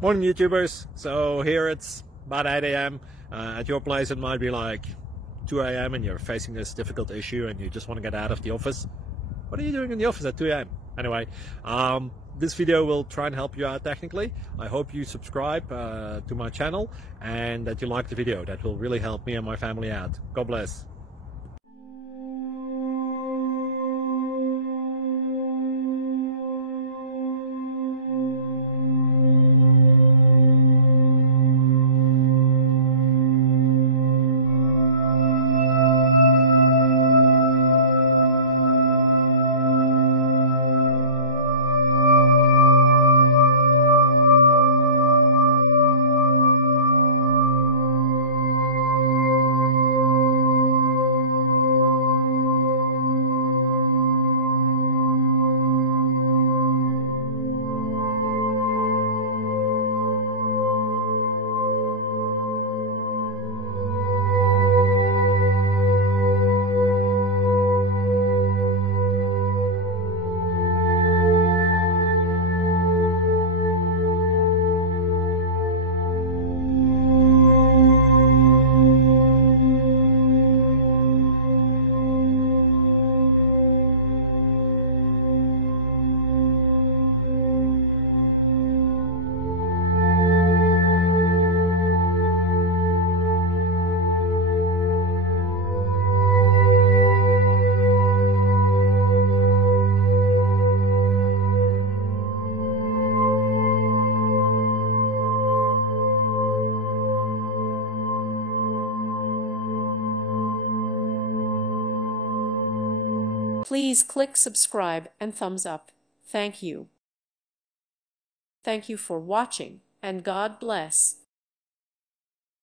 Morning YouTubers. So here it's about 8 a.m. At your place it might be like 2 a.m. and you're facing this difficult issue and you just want to get out of the office. What are you doing in the office at 2 a.m.? Anyway, this video will try and help you out technically. I hope you subscribe to my channel and that you like the video. That will really help me and my family out. God bless. Please click subscribe and thumbs up. Thank you. Thank you for watching, and God bless.